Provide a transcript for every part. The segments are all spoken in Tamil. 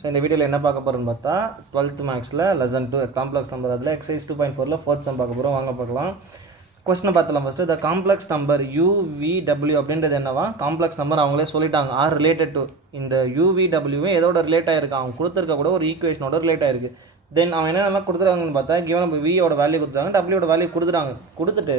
ஸோ இந்த வீடியோவில் என்ன பார்க்க போகிறோம்னு பார்த்தா 12th மேக்ஸில் லெசன் 2 காம்ப்ளெக்ஸ் நம்பர் அதில் எக்ஸசைஸ் 2.4ல் ஃபோர்த் சம் பார்க்க போகிறோம். வாங்க பார்க்கலாம். கொஸ்டினை பார்த்தலாம். ஃபஸ்ட்டு த காம்ப்ளெக்ஸ் நம்பர் UVW அப்படின்றது என்னவா? காம்ப்ளெக்ஸ் நம்பர் அவங்களே சொல்லிட்டாங்க. ஆர் ரிலேட்டட் டு இந்த UVWவே எதோட ரிலேட் ஆகிருக்கு? அவங்க கொடுத்துருக்க கூட ஒரு ஈக்குவேஷனோட ரிலேட் ஆகிருக்கு. தென் அவன் என்னென்னலாம் கொடுத்துருக்காங்கன்னு பார்த்தா கிவன் வியோட வேல்யூ கொடுத்துருக்காங்க, டபிள்யூட வேல்யூ கொடுத்துட்டு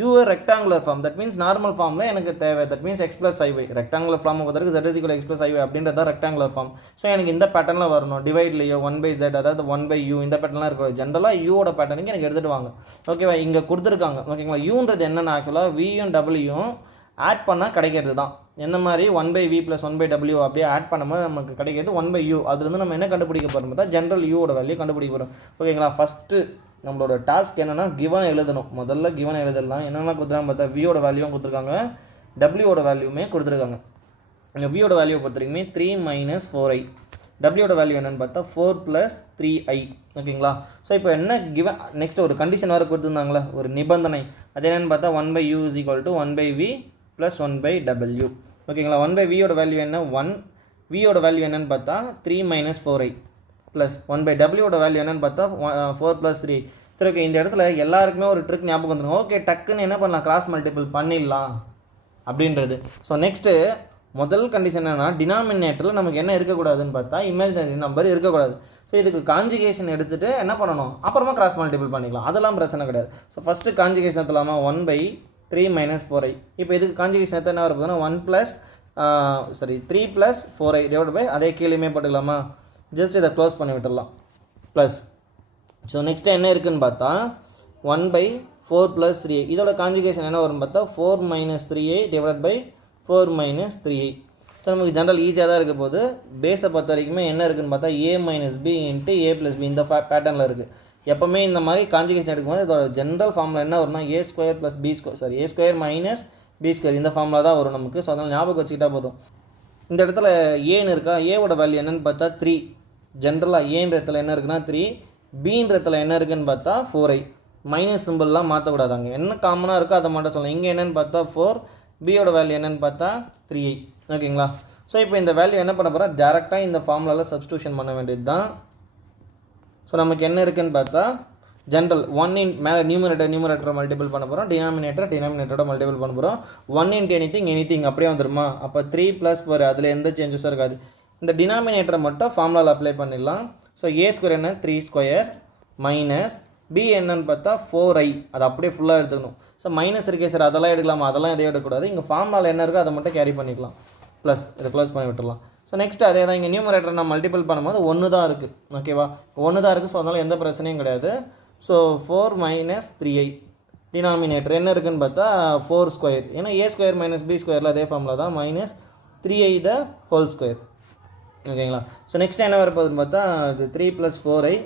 you rectangular form, that means normal ஃபார்மில் எனக்கு தேவை. That means x + iy rectangular form பொறுத்தவரைக்கும் z = x + iy அப்படின்றத ரெக்டாங்குலர் ஃபார்ம். ஸோ எனக்கு இந்த பேட்டர்னில் வரணும். டிவைட்லையோ 1/z அதாவது 1/u இந்த பேட்டர்லாம் இருக்கிறது. ஜென்ரலாக யூவோட பேட்டர்னுக்கு எனக்கு எடுத்துகிட்டு வாங்க. ஓகேவா? இங்கே கொடுத்துருக்காங்க. ஓகேங்களா? யூன்றது என்னென்ன ஆக்சுவலாக வியும் டபிள்யூயும் ஆட் பண்ணால் கிடைக்கிறது தான். என்ன மாதிரி 1/v + 1/w அப்படியே ஆட் பண்ணும்போது நமக்கு கிடைக்கிறது 1/u. அதுலேருந்து நம்ம என்ன கண்டுபிடிக்க போகிறோம் பார்த்தா ஜென்ரல் யூவோட வேல்யூ கண்டுபிடிக்க போகிறோம். ஓகேங்களா? ஃபஸ்ட்டு நம்மளோட டாஸ்க் என்னென்னா கிவன் எழுதணும். முதல்ல கிவன் எழுதலாம். என்னென்ன கொடுத்துருக்காங்க பார்த்தா வியோட வேல்யூவும் கொடுத்துருக்காங்க, டபிள்யூட வேல்யூமே கொடுத்துருக்காங்க. இங்கே வியோட வேல்யூ பொறுத்தவரைக்குமே 3 - 4i, டபிள்யூட வேல்யூ என்னென்னு பார்த்தா 4 + 3i. ஓகேங்களா? ஸோ இப்போ என்ன கிவன் நெக்ஸ்ட் ஒரு கண்டிஷன் வேறு கொடுத்துருந்தாங்களே, ஒரு நிபந்தனை. அது என்னென்னு பார்த்தா 1/u = 1/v + 1/w. ஓகேங்களா? 1/vயோட வேல்யூ என்ன 1, வியோட வேல்யூ என்னென்னு பார்த்தா 3 - 4i ப்ளஸ் 1/wயோட வேல்யூ என்னென்னு பார்த்தா 4 + 3. சரி, ஓகே. இந்த இடத்துல எல்லாருக்குமே ஒரு ட்ரிக் ஞாபகம் வந்துடும். ஓகே, டக்குன்னு என்ன பண்ணலாம், கிராஸ் மல்டிபிள் பண்ணிடலாம் அப்படின்றது. ஸோ நெக்ஸ்ட்டு முதல் கண்டிஷன் என்னென்னா டினாமினேட்டரில் நமக்கு என்ன இருக்கக்கூடாதுன்னு பார்த்தா இமேஜினரி நம்பர் இருக்கக்கூடாது. ஸோ இதுக்கு காஞ்சிகேஷன் எடுத்துகிட்டு என்ன பண்ணணும், அப்புறமா கிராஸ் மல்டிபிள் பண்ணிக்கலாம். அதெல்லாம் பிரச்சனை கிடையாது. ஸோ ஃபஸ்ட்டு காஞ்சிகேஷன் எடுத்துலாமா 1/3 - 4i. இப்போ இதுக்கு காஞ்சிகேஷன் எடுத்து என்ன வரப்போதுன்னா 3 + 4i டிவைட் பை அதே கீழேயுமே போட்டுக்கலாமா? ஜஸ்ட் இதை க்ளோஸ் பண்ணி விட்டுடலாம். ப்ளஸ் ஸோ நெக்ஸ்ட்டு என்ன இருக்குதுன்னு பார்த்தா 1/4 + 3i. இதோட காஞ்சிகேஷன் என்ன வரும்னு பார்த்தா 4 - 3i divide by 4 - 3i. So நமக்கு ஜென்ரல் ஈஸியாக தான் இருக்க போது. பேஸை பொறுத்த வரைக்குமே என்ன இருக்குதுன்னு பார்த்தா a - b × a + b இந்த பேட்டர்னில் இருக்குது. எப்போவுமே இந்த மாதிரி காஞ்சிகேஷன் எடுக்கும்போது இதோட ஜென்ரல் ஃபார்மில் என்ன வரும்னா a² + b² a² - b² இந்த ஃபார்மில் தான் வரும் நமக்கு. ஸோ அதனால் ஞாபகம் வச்சுக்கிட்டா போதும். இந்த இடத்துல ஏன்னு இருக்கா, ஏவோட வேல்யூ என்னென்னு பார்த்தா 3. ஜென்ரலாக ஏன்ற இடத்துல என்ன இருக்குன்னா 3, பீன்ற இடத்துல என்ன இருக்குதுன்னு பார்த்தா 4i. மைனஸ் சிம்பிள்லாம் மாற்றக்கூடாது. அங்கே என்ன காமனாக இருக்கோ அதை மட்டும் சொல்லலாம். இங்கே என்னென்னு பார்த்தா 4, பியோட வேல்யூ என்னென்னு பார்த்தா 3i. ஓகேங்களா? ஸோ இப்போ இந்த வேல்யூ என்ன பண்ண போகிறோம், டேரெக்டாக இந்த ஃபார்முலாவில் சப்ஸ்டியூஷன் பண்ண வேண்டியது தான். ஸோ நமக்கு என்ன இருக்குதுன்னு பார்த்தா ஜென்ரல் 1 மேலே நியூமரேட்டரை மல்டிபிள் பண்ண போகிறோம், டினாமினேட்டரோட மல்டிபிள் பண்ண போகிறோம். 1 × எனிதிங் அப்படியே வந்துடுமா? அப்போ 3 + 4 அதில் எந்த சேஞ்சஸும் இருக்காது. இந்த டினாமினேட்டரை மட்டும் ஃபார்முலாவில் அப்ளை பண்ணிடலாம். ஸோ a² என்ன 3² மைனஸ் b என்னன்னு பார்த்தா 4i. அது அப்படியே ஃபுல்லாக எடுத்துக்கணும். ஸோ மைனஸ் இருக்கே சார் அதெல்லாம் எடுக்கலாமா? அதெல்லாம் எதையும் எடுக்கக்கூடாது. இங்கே ஃபார்முலாவில் என்ன இருக்கோ அதை மட்டும் கேரி பண்ணிக்கலாம். ப்ளஸ் இதை க்ளோஸ் பண்ணி விட்டுடலாம். ஸோ நெக்ஸ்ட் அதே தான். இங்கே நியூமரேட்டரை நான் மல்டிபிள் பண்ணும்போது 1 தான் இருக்குது. ஓகேவா? 1 தான் இருக்குது. ஸோ அதனால் எந்த பிரச்சனையும் கிடையாது. ஸோ 4 - 3i டினாமினேட்டர் என்ன இருக்குதுன்னு பார்த்தா 4². ஏன்னா a² - b² அதே ஃபார்முலா தான் -3i த ஹோல் ஸ்கொயர். ஓகேங்களா? ஸோ நெக்ஸ்ட் என்ன வரப்போகுதுன்னு பார்த்தா இது 3 + 4i.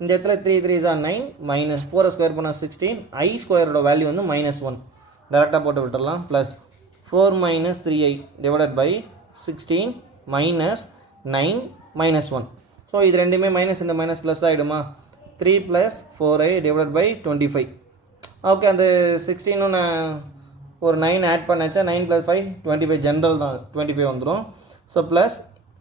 இந்த இடத்துல 3 3s are 9 மைனஸ் 4² பண்ணால் 16. i² வேல்யூ வந்து -1. டேரெக்டாக போட்டு விட்டுடலாம். Plus 4 - 3i divided by 16 -9 -1. So இது ரெண்டுமே மைனஸ் இந்த மைனஸ் ப்ளஸ் ஆகிடுமா? 3 + 4i டிவைடட் பை 25. ஓகே, அந்த 16 நான் ஒரு 9 ஆட் பண்ணாச்சா 9 + 5 25 ஜென்ரல் தான் 25 வந்துடும். So plus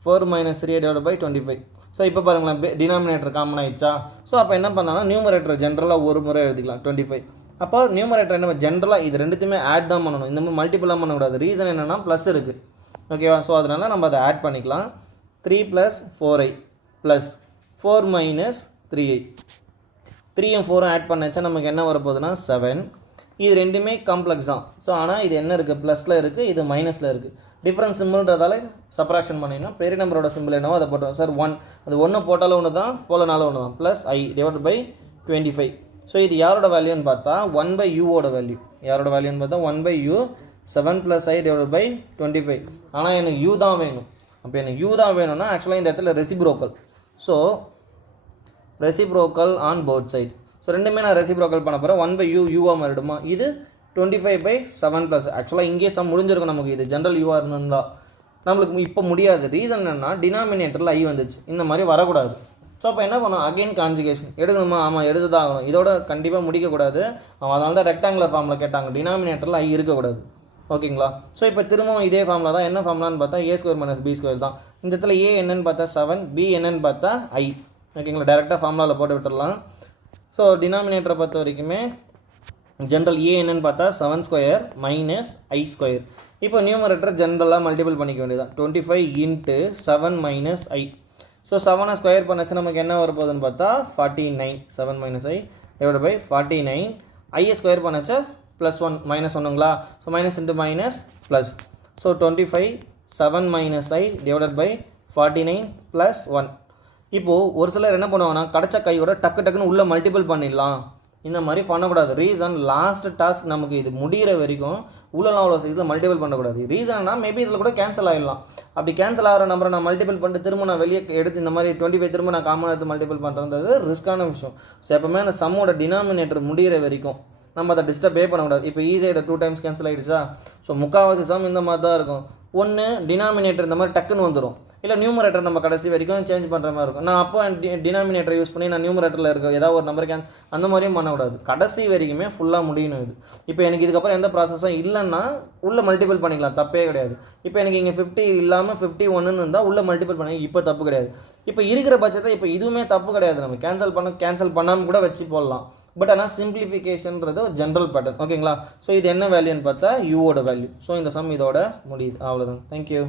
4 - 3i divide by 25. So இப்போ பாருங்களேன் டினாமினேட்டர் காமன் ஆகிடுச்சா? ஸோ அப்போ என்ன பண்ணாங்கன்னா நியூமரேட்டர் ஜென்ரலாக ஒரு முறை எழுதிக்கலாம் 25. அப்போ நியூமரேட்டர் என்ன ஜென்ரலாக இது ரெண்டுத்தையுமே ஆட் தான் பண்ணணும். இந்த மாதிரி மல்டிபிளாக பண்ணக்கூடாது. ரீசன் என்னென்னா ப்ளஸ் இருக்குது. ஓகேவா? ஸோ அதனால் நம்ம அதை ஆட் பண்ணிக்கலாம். 3 + 4i ப்ளஸ் 4 - 3i. 3யும் 4ம் ஆட் பண்ணாச்சா நமக்கு என்ன வரப்போகுதுன்னா 7. இது ரெண்டுமே காம்ப்ளெக்ஸ் தான். ஸோ ஆனால் இது என்ன இருக்குது, ப்ளஸில் இருக்குது, இது மைனஸில் இருக்குது. டிஃப்ரென்ஸ் சிம்பிள்ன்றதால சப்ராக்ஷன் பண்ணிங்கன்னா பெரிய நம்பரோட சிம்பிள் என்னவோ அதை போட்டோம். சார் 1 அது 1 போட்டாலும் ஒன்று தான், போலனாலும் ஒன்று தான். Plus i divide by 25. So இது யாரோட வேல்யூன்னு பார்த்தா 1/uவோட வேல்யூ. யாரோட வேல்யூன்னு பார்த்தா 1/u 7 + i டிவைட் பை 25. ஆனால் எனக்கு u தான் வேணும். அப்போ எனக்கு u தான் வேணும்னா ஆக்சுவலாக இந்த இடத்துல reciprocal. So reciprocal on both side. So ரெண்டுமே நான் ரெசிப்ரோக்கல் பண்ண போகிறேன். 1/u யூவாக மாறிடுமா? இது 25/7 ப்ளஸ் ஆக்சுவலாக இங்கே சம் முடிஞ்சிருக்கும் நமக்கு. இது ஜென்ரல் யூவாக இருந்திருந்தால் நம்மளுக்கு இப்போ முடியாது. ரீசன் என்னென்னா டினாமினேட்டரில் i வந்துச்சு, இந்த மாதிரி வரக்கூடாது. ஸோ அப்போ என்ன பண்ணும், அகெயின் கான்ஜுகேஷன் எடுக்கணுமா? ஆமாம், எடுத்து தான் ஆகணும். இதோட கண்டிப்பாக முடிக்கக்கூடாது. அதனால தான் ரெக்டாங்குலர் ஃபார்மில் கேட்டாங்க. டினாமினேட்டரில் i இருக்கக்கூடாது. ஓகேங்களா? ஸோ இப்போ திரும்பவும் இதே ஃபார்முலா தான். என்ன ஃபார்முலான்னு பார்த்தா a² - b² தான். இந்த இடத்துல ஏ என்னன்னு பார்த்தா 7, பி என்னன்னு பார்த்தா ஐ. ஓகேங்களா, டேரெக்டாக ஃபார்முலாவில் போட்டு விட்டுடலாம். ஸோ டினாமினேட்டரை பொறுத்த வரைக்குமே ஜென்ரல் ஏ என்னன்னு பார்த்தா 7 ஸ்கொயர் மைனஸ் ஐ ஸ்கொயர். இப்போ நியூமரேட்டர் ஜென்ரலாக மல்டிபிள் பண்ணிக்க வேண்டியதான். 25 into 7 minus i. So 7 square பண்ணச்சு நமக்கு என்ன வரப்போகுதுன்னு பார்த்தா 49. 7 மைனஸ் ஐ டிவைட் பை 49. ஐயை ஸ்கொயர் பண்ணச்சா +1 -1ங்களா. So minus into minus plus. So 25 7 minus i divided by 49 + 1. இப்போது ஒரு சிலர் என்ன பண்ணுவாங்கன்னா கிடைச்ச கையோட டக்குன்னு உள்ளே மல்டிபிள் பண்ணிடலாம். இந்த மாதிரி பண்ணக்கூடாது. ரீசன் லாஸ்ட் டாஸ்க் நமக்கு இது முடிகிற வரைக்கும் உள்ளலாம் அவ்வளோ இதில் மல்டிபிள் பண்ணக்கூடாது. ரீசன்னா மேபி இதில் கூட கேன்சல் ஆகிடலாம். அப்படி கேன்சல் ஆகிற நம்பரை நான் மல்டிபிள் பண்ணிட்டு திரும்ப நான் வெளியே எடுத்து இந்த மாதிரி 25 திரும்ப நான் காமன் எடுத்து மல்டிபிள் பண்ணுறது ரிஸ்க்கான விஷயம். ஸோ எப்போவுமே அந்த சம்மோட டினாமினேட்டர் முடிகிற வரைக்கும் நம்ம அதை டிஸ்டர்பே பண்ணக்கூடாது. இப்போ ஈஸியாக இதை 2 டைம்ஸ் கேன்சல் ஆகிடுச்சா. ஸோ முக்கால்வாசி சம் இந்த மாதிரி தான் இருக்கும். ஒன்று டினாமினேட்டர் இந்த மாதிரி டக்குன்னு வந்துடும், இல்லை நியூமரேட்டர் நம்ம கடைசி வரைக்கும் சேஞ்ச் பண்ணுற மாதிரி இருக்கும். நான் அப்போ டினாமினேட்டர் யூஸ் பண்ணி நான் நியூமரேட்டரில் இருக்க ஏதாவது ஒரு நம்பருக்கு அந்த மாதிரியும் பண்ணக்கூடாது. கடைசி வரைக்குமே ஃபுல்லாக முடியணும் இது. இப்போ எனக்கு இதுக்கப்புறம் எந்த ப்ராசஸும் இல்லைன்னா உள்ளே மல்டிபிள் பண்ணிக்கலாம், தப்பே கிடையாது. இப்போ எனக்கு இங்கே 50 இல்லாமல் 51 இருந்தால் உள்ளே மல்டிபிள் பண்ணி இப்போ தப்பு கிடையாது. இப்போ இருக்கிற பட்சத்தை இப்போ இதுவுமே தப்பு கிடையாது. நம்ம கேன்சல் பண்ணாமல் கூட வச்சு போடலாம். பட் ஆனால் சிம்பிளிஃபிகேஷன்றது ஜென்ரல் பேட்டர்ன். ஓகேங்களா. ஸோ இது என்ன வேல்யூன்னு பார்த்தா யூவோட வேல்யூ. ஸோ இந்த சம் இதோட முடியுது. அவ்வளோதான். தேங்க்யூ.